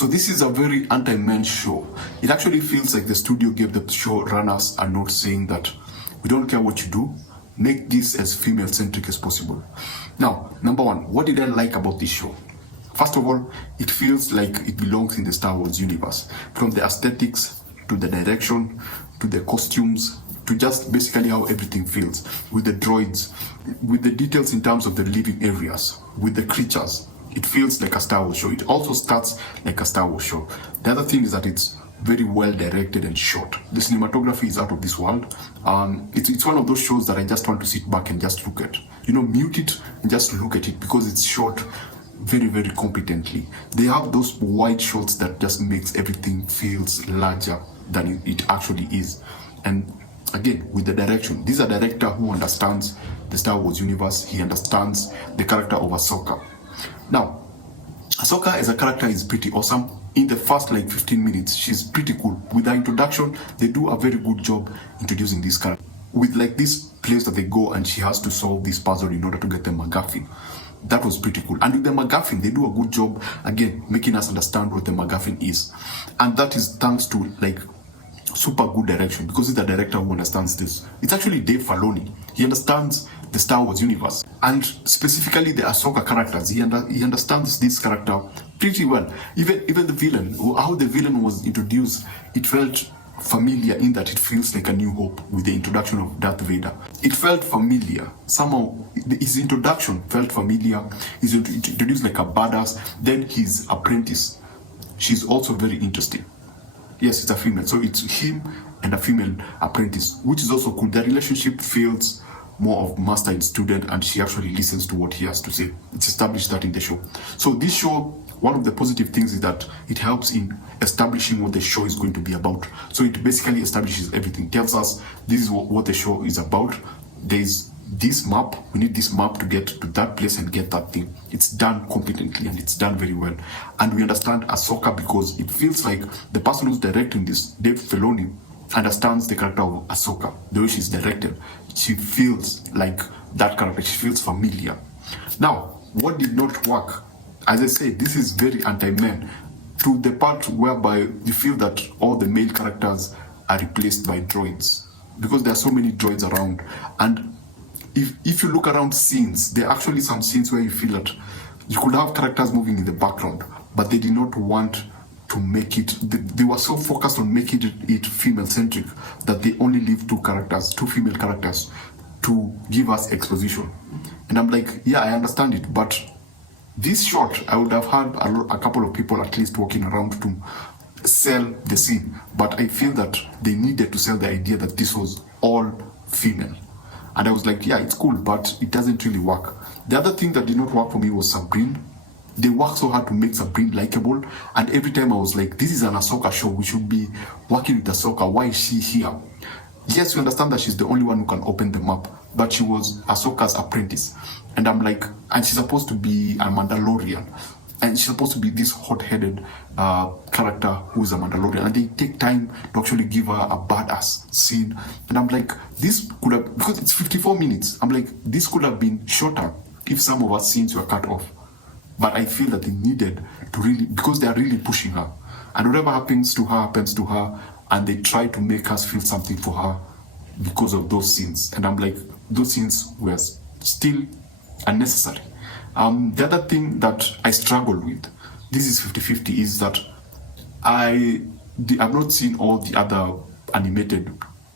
So this is a very anti-men show. It actually feels like the studio gave the show runners a note saying that we don't care what you do, make this as female-centric as possible. Now, number one, what did I like about this show? First of all, it feels like it belongs in the Star Wars universe. From the aesthetics, to the direction, to the costumes, to just basically how everything feels. With the droids, with the details in terms of the living areas, with the creatures. It feels like a Star Wars show. It also starts like a Star Wars show. The other thing is that it's very well directed and shot. The cinematography is out of this world. It's one of those shows that I just want to sit back and just look at. Mute it and just look at it because it's shot very, very competently. They have those wide shots that just makes everything feels larger than it actually is. And again, with the direction, this is a director who understands the Star Wars universe. He understands the character of Ahsoka. Now, Ahsoka as a character is pretty awesome. In the first 15 minutes, she's pretty cool. With the introduction, they do a very good job introducing this character. With this place that they go and she has to solve this puzzle in order to get the MacGuffin. That was pretty cool. And with the MacGuffin, they do a good job, again, making us understand what the MacGuffin is. And that is thanks to super good direction, because he's the director who understands this. It's actually Dave Filoni. He understands the Star Wars universe, and specifically the Ahsoka characters. He understands this character pretty well. Even the villain, how the villain was introduced, it felt familiar in that it feels like A New Hope with the introduction of Darth Vader. It felt familiar. Somehow, his introduction felt familiar. He's introduced like a badass. Then his apprentice, she's also very interesting. Yes, it's a female. So it's him and a female apprentice, which is also cool. Their relationship feels more of master and student, and she actually listens to what he has to say. It's established that in the show. So this show, one of the positive things is that it helps in establishing what the show is going to be about. So it basically establishes everything, tells us this is what the show is about. There's this map, we need this map to get to that place and get that thing. It's done competently and it's done very well. And we understand Ahsoka because it feels like the person who's directing this, Dave Filoni, understands the character of Ahsoka, the way she's directed. She feels like that character, she feels familiar. Now, what did not work? As I said, this is very anti-men, to the part whereby you feel that all the male characters are replaced by droids, because there are so many droids around. And if you look around scenes, there are actually some scenes where you feel that you could have characters moving in the background, but they did not want to make it, they were so focused on making it female-centric that they only leave two female characters, to give us exposition. And I'm like, yeah, I understand it, but this shot, I would have had a couple of people at least walking around to sell the scene. But I feel that they needed to sell the idea that this was all female. And I was like, yeah, it's cool, but it doesn't really work. The other thing that did not work for me was Sabrine. They worked so hard to make Sabrine likable, and every time I was like, this is an Ahsoka show, we should be working with Ahsoka, why is she here? Yes, we understand that she's the only one who can open the map, but she was Ahsoka's apprentice. And I'm like, and she's supposed to be a Mandalorian, and she's supposed to be this hot-headed character who is a Mandalorian, and they take time to actually give her a badass scene. And I'm like, this could have, because it's 54 minutes, I'm like, this could have been shorter if some of our scenes were cut off. But I feel that they needed to really, because they are really pushing her. And whatever happens to her, and they try to make us feel something for her because of those scenes. And I'm like, those scenes were still unnecessary. The other thing that I struggle with, this is 50-50, is that I've not seen all the other animated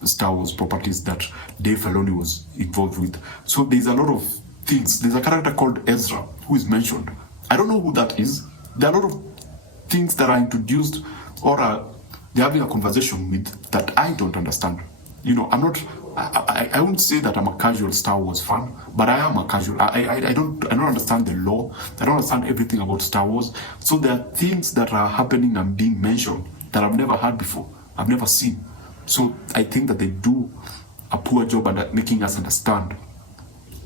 Star Wars properties that Dave Filoni was involved with. So there's a lot of things. There's a character called Ezra who is mentioned. I don't know who that is. There are a lot of things that are introduced or they're having a conversation with that I don't understand. I wouldn't say that I'm a casual Star Wars fan, but I am a casual. I don't understand the lore. I don't understand everything about Star Wars. So there are things that are happening and being mentioned that I've never heard before. I've never seen. So I think that they do a poor job at making us understand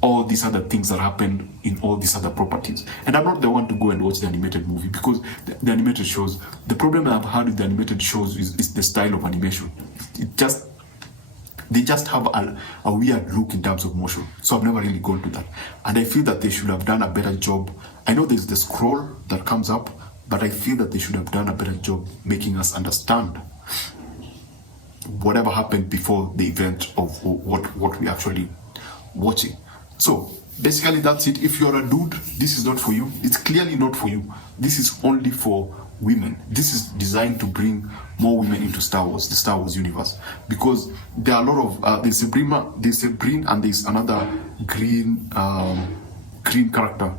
all these other things that happen in all these other properties. And I'm not the one to go and watch the animated movie, because the animated shows, the problem I've had with the animated shows is the style of animation. They just have a weird look in terms of motion. So I've never really gone to that. And I feel that they should have done a better job. I know there's the scroll that comes up but I feel that they should have done a better job making us understand whatever happened before the event of what we actually watching. So basically that's it. If you're a dude, this is not for you. It's clearly not for you. This is only for women. This is designed to bring more women into Star Wars, the Star Wars universe, because there are a lot of there's Sabrina, and there's another green character,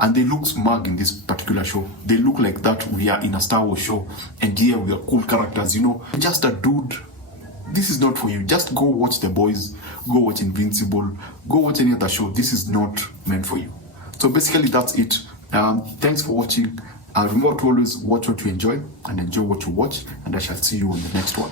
and they look smug in this particular show. They look like that we are in a Star Wars show, and here we are cool characters, you know. Just a dude, this is not for you. Just go watch The Boys, go watch Invincible, go watch any other show. This is not meant for you. So basically that's it. Thanks for watching. Remember to always watch what you enjoy and enjoy what you watch, and I shall see you on the next one.